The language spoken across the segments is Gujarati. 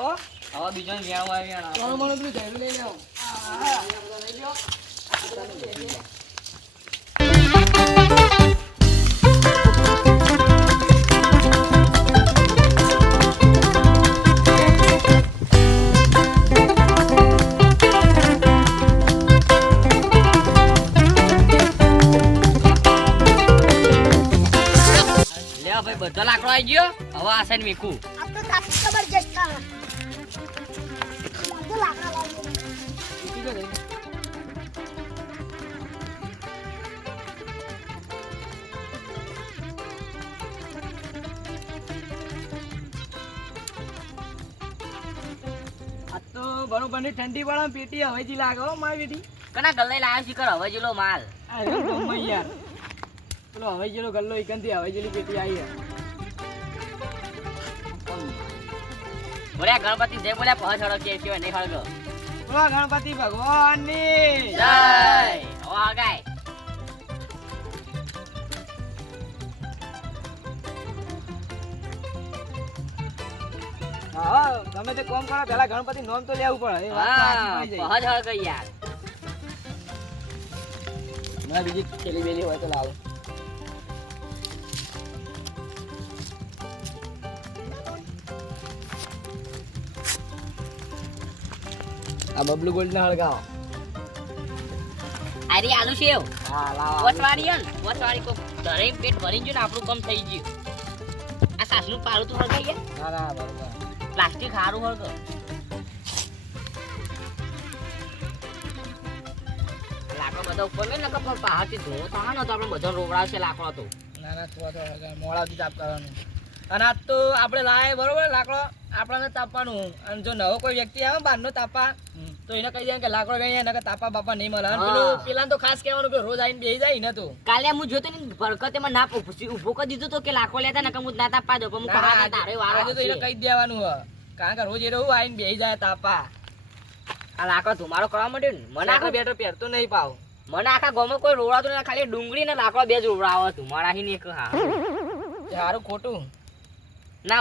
રાખો હવે બીજો વ્યાણો આવી વ્યાણો મને પેલું જઈ લઈ લેવો લઈ લ્યો ભાઈ બધો લાકડો આવી ગયો હવે આ સાઈડ મીકું આ તો તાપ જબરજસ્ત આ બધો લાકડા લાવી કીધો રે આ તો બરોબર ની ઠંડી પડે પેટી હવેજી લાગે હો મારી બેટી કના ગલ્લે લાવ્યો શીકર હવે જેલો માલ અરે ગમે યાર પેલો હવેજીનો ગલ્લો એકંથી હવેજીની પેટી આવી બોલ્યા ગણપતિ જય બોલ્યા પહ છડો કે કેવા નહીં હળગો બોલો ગણપતિ ભગવાનની જય ઓ ગાય હા તમે તે કોમ કરો પેલા ગણપતિ નોમ તો લેવું પડે એ વાત તો સાચી પડી પહ છડો યાર જાય બીજી ખેલી બેલી હોય તો લાવો આ બબલુ ગોલ્ડ ને હળગાવો આરી આલુ સેવ હા લાવો વટવાડી હન વટવાડી કો ધરે પેટ ભરી ગયું ને આપણું કામ થઈ ગયું આ સાસનું પારું તો હળગાઈ ગયા ના બરોબર પ્લાસ્ટિક હારું હળગો લાકડો બધો ઉપર ને નકર પણ પહાડથી ધોવો થાય ને તો આપણે બધો રોવડાવશે લાકડો તો ના તો મોડા સુધી તાપ કરવાનું અને આજ તો આપણે લાવે બરોબર લાકડો આપણને તાપવાનું અને જો નવો કોઈ વ્યક્તિ આવે બહારનો તાપા તો એને કહી દે કે લાકડો ગઈ ને તાપા બાપા નહીં મળે અને પેલું પેલા તો ખાસ કહેવાનું કે રોજ આવીને બેસી જાય ને તો કાલે હું જોતો ને ભરકતે માં ના ઉભો કરી દીધું તો કે લાકડો લેતા ને હું ના તાપા દો પણ હું કરા તારે વારો આજે તો એને કહી દેવાનું હ કારણ કે રોજ એ રહું આવીને બેસી જાય તાપા આ લાકડો ધુમાડો કરવા માંડ્યો ને મને આખા બેટર પહેરતો નહીં પાવ મને આખા ગામમાં કોઈ રોવડાતો ને ખાલી ડુંગળી ને લાકડો બે જ રોવડાવો ધુમાડા હી ને એક હા સારું ખોટું ના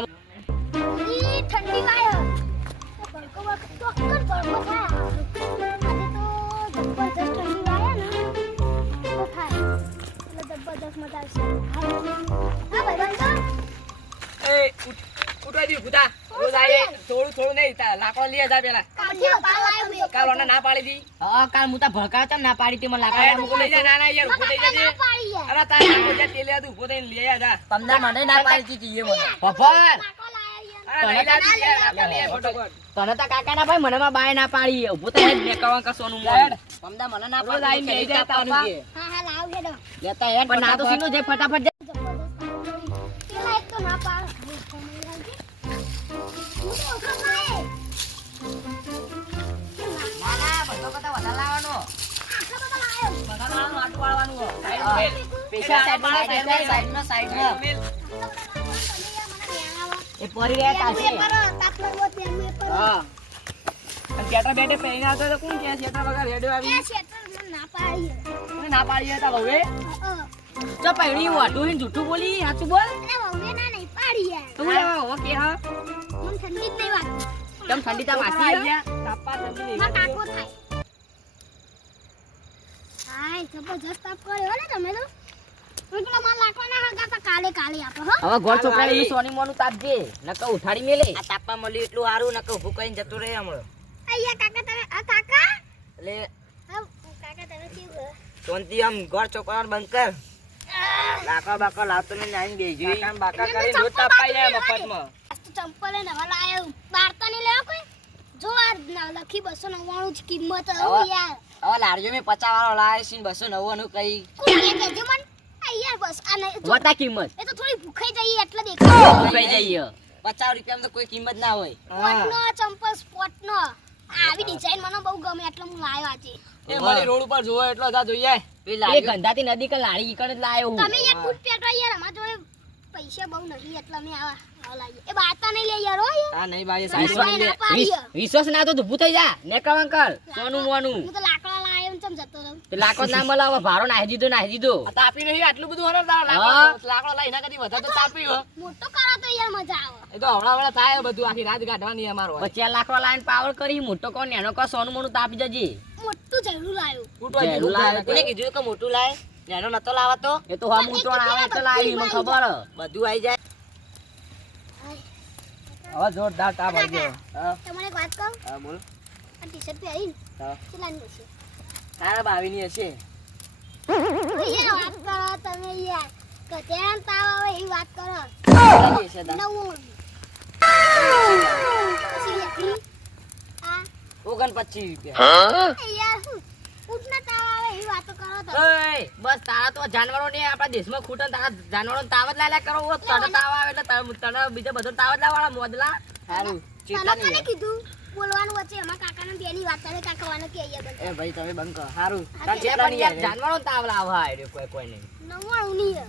ઈ ઠંડી લાય ભડકો તો અક્કર ભડકો થાય આજે તો જબરજસ્ત ઠંડી લાય ને તો થાય એટલે જબરજસ્ત મજા આવશે હા ભાઈ બંધ એ ઉઠવા દી ભૂતા રોજ આવીએ થોડું નહીં લાકડો લઈ જા પેલા કાઠિયા પાલ આવ્યો કાલ ઓને ના પાડી દી હા કાલ હું તા ભડકા ના પાડી તે મને અરે લાકડા તું લઈ જા ના ના યાર ઉભો થઈ જજે ના પાડી યાર અરે તારે મજા તેલ યાદ ઉભો થઈને લઈ જા તમને મને ના પાડી દીધી મને બફર કાકો લાયા યાર અરે લઈ જા દી યાર આપણે લઈએ ફટાફટ તને તા કાકા ના ભાઈ મને માં બાય ના પાડી ઉભો થાય ને કવા કા સોનું મોડ પમદા મને ના રોજ પાડી આવીને લઈ જા તાપા હા લાવ હેડો લેતા યાર પણ ના તો સીનું જે ફટાફટ પેલા એક તો ના પાડ ના ના બધો કતા વધારે લાવવાનો બધાનું આટું વાળવાનું હો પેશા સાઈડ નો એ પરી રહ્યા તાશે હા અને બેટા બેટે પહેરીને આવતો તો કોણ કે શેટા વગર રેડિયો આવી મને ના પાડી હતા હવે તો પૈણી વાટું ને જૂઠું બોલી સાચું બોલ તું લેવા હો કે હા કેમ ઠંડી તા વાસી હે? તાપા ઠંડી નહીં જબરજસ્ત તાપ કર્યો ને તમે તો પેલા માર લાકવાના હળગાતા કાલે આપો હો હવે ઘર છોકરાને સોની મોનું તાપજે નકર ઉઠાડી મેલે આ તાપમાં મળ્યું એટલું સારું નકર ઊભું કરીને જતું રહે હમણાં અయ్యా કાકા તમે આ કાકા એટલે હા કાકા તમે કેવું શાંતિ આમ ઘર છોકરાને બંધ કર લાકડા બાકડા લાવતો ને નાઈને બેસી કાકા બાકા કરી રોજ તાપાઈ જાય મફતમાં ચંપલ ને નવા લાયો બારતા નહીં લેવા કોઈ જો આ લખી 299 જ કિંમત હવે યાર લાડજો મેં 50 વાળો લાવે છે 290 કઈ કોણ કેજો મન યાર બસ આ નહીં વટા કિંમત એ તો થોડી ભૂખાઈ જઈએ એટલે દેખાય કઈ જઈએ 50 રૂપિયામાં તો કોઈ કિંમત ના હોય સ્પોટ નો ચંપલ સ્પોટ નો આવી ડિઝાઇન મને બહુ ગમે એટલે હું લાયો આજે એ મારી રોડ ઉપર જોવો એટલો જા જોઈએ એ ગંધાતી નદી કે લાડી ઈકણ જ લાયો હું તમે યાર ફૂટ પેટો યાર અમાર જોડે પૈસા બહુ નહીં એટલે અમે આવા લાવીએ એ બાતા નહીં લે યાર હો યાર આ નહીં ભાઈ તમે સાઈડ ના પાડી વિશ્વાસ ના તો ઊભું થઈ જા ને કર અંકલ સોનું મોનું હું તો લાકડા લાયો ને ચમ જતો રહું તે લાકડો ના મળે હવે ભારો નાહી દીધો આ તાપી નહીં આટલું બધું હરો તાર હા. લાકડો લઈ ના કદી વધારે તો તાપી હો મોટો કરો તો યાર મજા આવે એ તો હમણાં થાય બધું આખી રાત કાઢવાની અમારો પછી આ લાકડો લાઈન પાવર કરી મોટો કો નેનો કો સોનું મોનું તાપી જજે મોટું ઝેરું લાવ્યું ફૂટવા જેલું જેવું લાવે લાગે. કોને કીધું કે મોટું લાય નેનો નતો લાવતો એ તો હમ ઉતરણ આવે એટલે લાવી મને ખબર હ. બધું આવી જાય હવે જોરદાર તાપ આવી ગયો હા તમને એક વાત કહું હા બોલ આ ટી-શર્ટ પહેરીને હા કેટલાની હશે તારા બાવીની હશે યાર વાત કરો તમે યાર કતેરાન તાવ આવે એવી વાત કરો કેટલાની હશે તા? 90 પછી લેખી આ 29 રૂપિયા યાર શું ઉઠના તાવ આવે એવી વાતો કરો તમે ઓય બસ તારા તો જાનવરો ને આપણા દેશમાં ખૂટે ને તારા જાનવરો તાવ જ લાયા કરો ઓ તને તાવ આવે એટલે તને બીજા બધો તાવ જ લાવવાના મોદલા સારું ચિંતા તને નહીં કોને કીધું બોલવાનું વચ્ચે અમારા કાકાના બેની વાત કરે કાકાવાનો કે અહીંયા બંધ એ ભાઈ તમે બંધ કરો સારું હા, તાર જે પણ યાર જાનવરો ને તાવ લાવવા આયરો કોઈ નહીં 99 ની હે.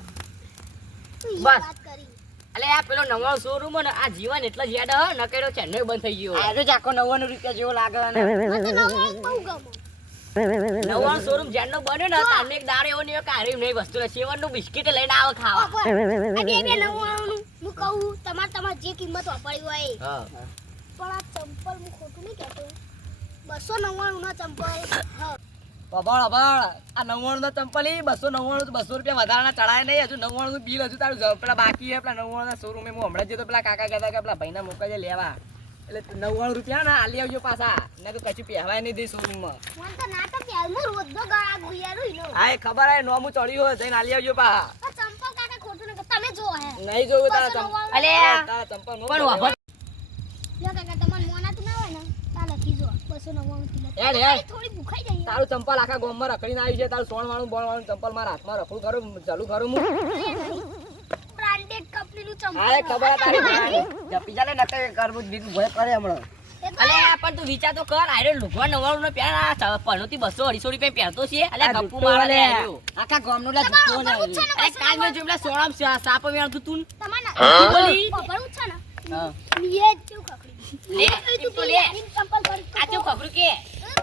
તું ઈ બસ. વાત કરી અલે આ પેલો નવો શોરૂમ ને આ જીવન એટલે જ યાદ હ ન કર્યો છે ને બંધ થઈ ગયો આ જો આખો 99 રૂપિયા જેવો લાગે ને મને તો 99 બહુ ગમે નવો શોરૂમ જેનો બન્યો ને તારને એક દાડો એવો નહીં કે આરી નહીં વસ્તુ ને સેવનનું બિસ્કિટ લઈને આવો ખાવા આ બે 99 નું હું કહું તમાર જે કિંમત વાપરી હોય એ. હા પણ આ ચંપલ હું ખોટું નહીં કહેતો 299 નો ચંપલ હા અભાળ અભાળ આ 99 નો ચંપલ ઈ 299 200 રૂપિયા વધારાના ચડાય નહીં હજુ 99 નું બિલ હજુ તારું પેલા બાકી હે પેલા 99 ના શોરૂમ હું હમણાં જ જતો પેલા કાકા કહેતા કે પેલા ભાઈના મોકલજે લેવા એટલે 99 રૂપિયા ના આલી આવજો પાછા ને તો કશું પહેવાય નહીં દે શોરૂમમાં મને તો ના તો પહેલું રોજનો ગળા ગુયારું ઈનો હા એ ખબર હે નોમું ચડ્યું હોય જઈને આલી આવજો પા આ ચંપલ કાકા ખોટું નહીં તમે જો હે નહીં જોયું તારા ચંપલ અલે તારા ચંપલ નો પણ વાપર જો કાકા તમાર મોનાતું ના હોય ને તા લખી જો 299 કિલો હેડ, હેડ. થોડી ભૂખાઈ જાય તારું ચંપલ આખા ગામમાં રખડીને આવી છે તારું સોણ વાળું બોણ વાળું ચંપલ મારા હાથમાં રખડું કરું ચાલુ કરું હું બ્રાન્ડેડ કંપનીનું ચંપલ હા એ ખબર હે તારી ભાઈ. જપી ચાલે નકે કરવું બીજું ભય કરે હમણાં અલે પણ તું વિચાર તો કર આરે લુગવા 99 નો પહેરા પનોતી 200 250 રૂપિયા પહેરતો છે અલે આ ગપ્પુ જુઠ્ઠો મારે લે. આવ્યો આખા ગામનો લે જુઠ્ઠો ને બરાબર છે ને, અરે કાલ મેં જોયું પેલા સોળામ સાપ વેણતું તું તમારે તું બોલી બપોરું છે ને હા લીએ જેવું કકડી લે, તું તું લે. પેલી ચંપલ કરી આ તો ખબરું કે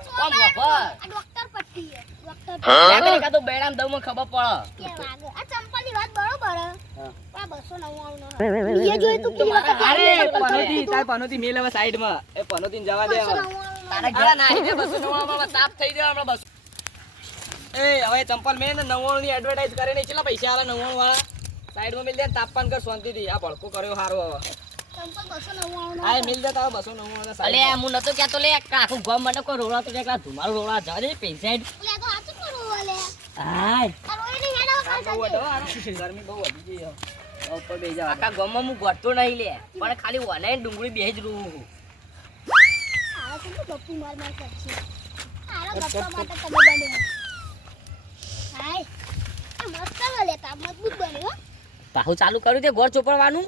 કોમ વપર આ ડોક્ટર પટ્ટી હે ડોક્ટર લે કા તો બેડામ દઉં ખબર પડે કે વાગે આ ચંપલની વાત બરોબર હે હા. પણ 299 નો લીએ જોઈ તું પેલી વખત અરે ચંપલ પનોતી તાર પનોતી મેલ હવે સાઈડમાં એ પનોતી જવા દે હવે 299 તારા અરે નાહી દે 299 માં તાપ થઈ જાય હમણાં બસ એ હવે ચંપલ મેં ને 99 ની એડવર્ટાઇઝ કરીને કેટલા પૈસા આલે 99 વાળા સાઈડમાં મિલ દે તાપમાન કર શાંતિથી આ ભડકો કર્યો હારો હવે ચંપલ 299 હા એ મિલ દે તારો 299 અલે હું નતો કહેતો લે આખું ગામ મને કોઈ રોડા તો એકલા ધુમારું રોડા જવા દે પેન્સાઈડ લે તો આ શું કરું ઓલે હાય આ રોઈ ની હેડો કાલ બહુ સાંજે. હતો હારો. ગરમી બહુ વધી ગઈ હવે. ઉપર બેસી જવા દે. આખા ગામમાં હું ગોઠતો નહીં લે પણ ખાલી ઓનલાઈન ડુંગળી બેહી જ રહું છું આ શું બપ્પુ માર કરશે આરો ગપ્પા માટે તમે બન્યો હાય આ મસ્ત લે તા મજબૂત બન્યો હો. પાહુ ચાલુ કર્યું તે ગોળ ચોપડવાનું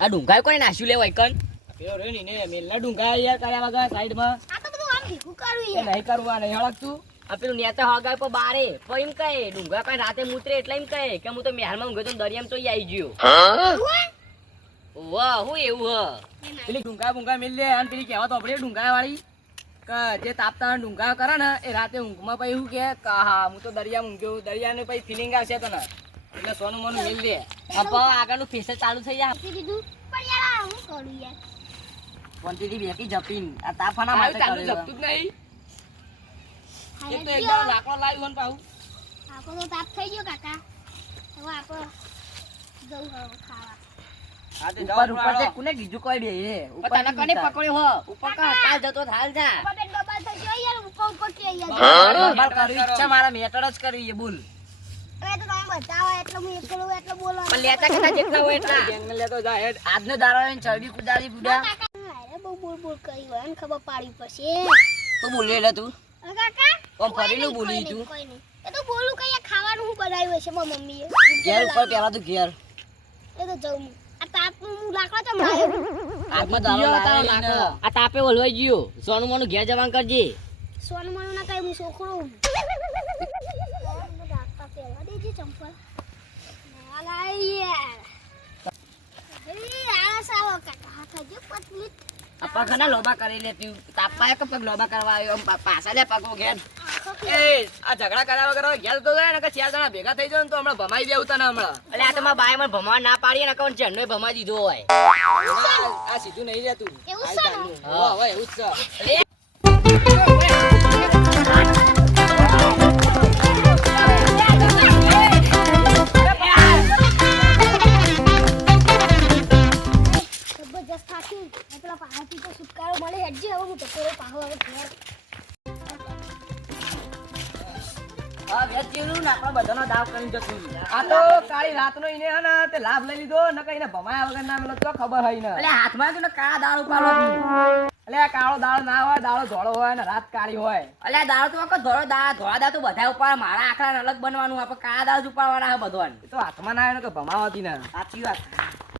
આ ડુંગાઈ કોઈ નાસ્યું લે વૈકન પેલો રહ્યો ને એને મેલના ડુંગા યાર કર્યા વગર સાઈડમાં આ તો બધું આમ ભીખું કરવું એ યાર નહીં કરવું આ નહીં હળગતું આ પેલું નેતા હગાય પર બારે પણ એમ કહે ડુંગા કઈ રાતે મૂતરે એટલે એમ કહે કે હું તો મહેલમાં ઊંઘ્યો તો દરિયામાં તો આવી ગયો વાહ હું એવું હ પેલી ડુંગા બુંગા મિલ દે અને પેલી કહેવત વાપરી ડુંગા વાળી કે જે તાપતા ડુંગા કરે ને એ રાતે ઊંઘમાં પછી શું કે હા હું તો દરિયામાં ઊંઘ્યો દરિયાની પછી ફિલિંગ આવશે તને એટલે સોનું મોનું મિલ દે આગળનું ફેસર ચાલુ થઈ જાય આપી દીધું પણ યાર આ હું કરું યાર પંતીથી બેકી જપીન આ તાફાના માટે ચાલુ કરેલો. જપતું જ નહીં હાય એક તો ગયો. એકદમ લાકડો લાવ્યું ને પાછું આખો તો તાપ થઈ ગયો કાકા હવે આપણે જવું હવે ખાવા હા તે ઉપર જાઓ ઉપર તે હાલો. કોને કીધું કોઈ બે ઉપર તને કોને પકડ્યો હો ઉપર કા કાલ જતો હાલ જા બબે ડબલ થઈ ગયો યાર ઉપર કે યાર બરાબર કરવી ઈચ્છા મારા મેટર જ કરવી છે બોલ હવે તો તમે બતાવો એટલે હું એકલો એટલે બોલો પણ લેતા કેટલા જેટલા હોય એટલા ગેંગને લેતો જા હેડ. આજનો દાડો એને ચરબી કુદાડી બુડા અરે બહુ બોલ બોલ કરી હોય ને ખબર પાડી પછી તો બોલી એટલે તું કાકા કોમ કોઈ ફરીનું નહીં, બોલી કોઈ તું? નહીં, કોઈ નહીં. એ તો બોલું કઈ આ ખાવાનું હું બનાવ્યું હશે મારી મમ્મીએ ઘેર ઉપર પેલા તું ઘેર એ તો જઉં હું. આ તાપનું હું લાકડા ચમ લાવ્યો આજનો દાડો દિયો તારો લાવે લાકડો. આ તાપે વલવાઈ ગયો સોનું મોનું ઘેર જવાન કરજે સોનું મનું ના કઈ હું છોકરો હું. રાખતા પહેલા દેજે ચંપલ ના લાય યાર આળસ આવો કાકા હા થજો 5 મિનિટ આ પગ ના લોબા કરી લે તું તાપા કે પગ લોબા કરવા આવ્યો આમ પાછા લે પગો ઘેર આખો એ આ ઝઘડા કર્યા વગર હવે ઘેર તો જાય ને કે 4 જણા ભેગા થઈ જાય ને તો હમણાં ભમાઈ દેવું તને હમણાં. એટલે આ તમારા બાએ મને ભમવા ના પાડીએ ને કહું જન્મે ભમા દીધો હોય આ સીધું નહીં રહેતું. એવું આ છે ને? ચાલનું. હોવે, હોવે, એવું જ છે. જબરજસ્ત થાકી પેલા પહાડથી તો છુટકારો મળે હેડજે હવે હું ટકોરો પાહો હવે ઘેર હા વેચીનું ને આપણે બધાનો દાવ કરીને જતું આ તો કાળી રાતનો ઈને હે ને તે લાભ લઈ લીધો ન કઈને ભમાયા વગર ના મેલો તો ખબર હઈ ને. એટલે હાથમાં તો કાળા દાળ ઉપાડો એટલે આ કાળો દાળ ના હોય, દાળો ધોળો હોય ને રાત કાળી હોય. એટલે દાળ તો આખો ધોળો દાળ ધોળા દાળ તો બધા ઉપાડ મારા આખલા અલગ બનવાનું આપણે કાળા દાળ જ ઉપાડવાના છે બધો એ તો હાથમાં ના આવે ને કે ભમાવાતી ને. સાચી વાત